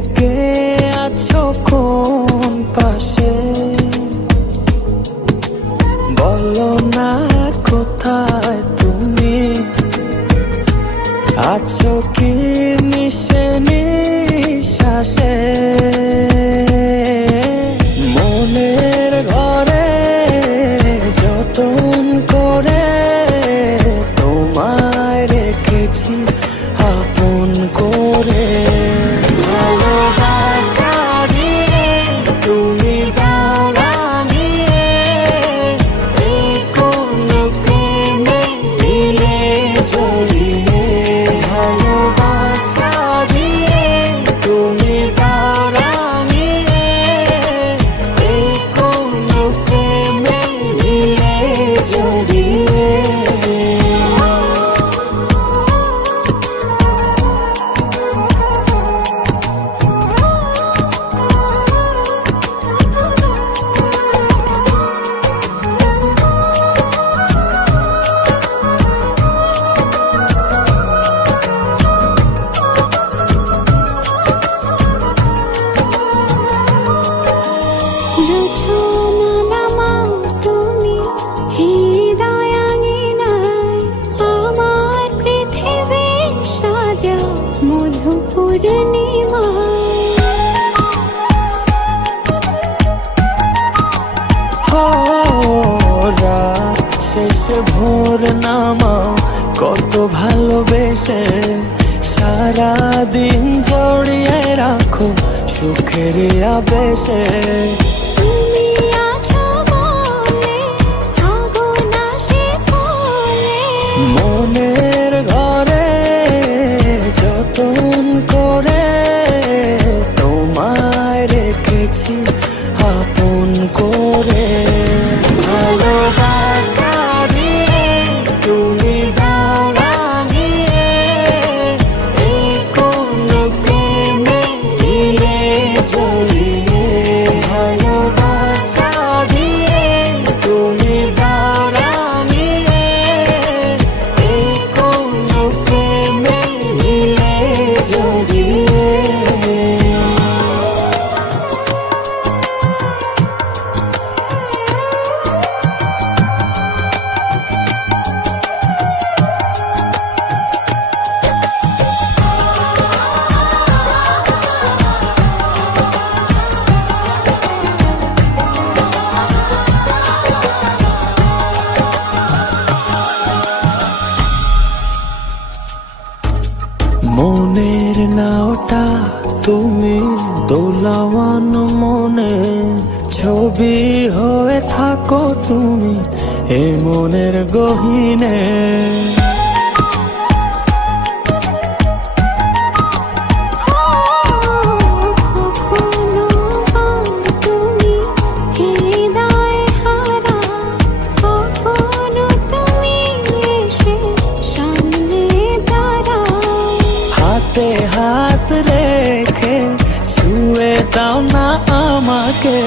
বুকে আছো কোন পাশে, বলো না কোথায় তুমি আছো কি মিশে নিঃশ্বাসে। মনের ঘরে যতন করে তোমায় রেখেছি আপন করে। ভালোবাসা দিয়ে তুমি দাও রাঙিয়ে, এই কোন প্রেমে দিলে জড়িয়ে। ভালোবাসা দিয়ে তুমি দাও রাঙিয়ে, এই কোন প্রেমে দিলে জড়িয়ে। শেষে ভোর নামাও কত ভালোবেসে, সারাদিন জড়িয়ে রাখো সুখের আবেশে। মনের ঘরে যতন করে তোমায় রেখেছি আপন করে। ভালোবাসা দিয়ে তুমি দাও রাঙিয়ে, এই কোন প্রেমে দিলে জড়িয়ে। ভালোবাসা দিয়ে তুমি দাও রাঙিয়ে, এই কোন প্রেমে দিলে জড়িয়ে। মনের নাওটা তুমি দোলাওয়ান মনে, ছবি হয়ে থাকো তুমি এ মনের গহীনে। হাতে হাত রেখে ছুঁয়ে দাও না আমাকে,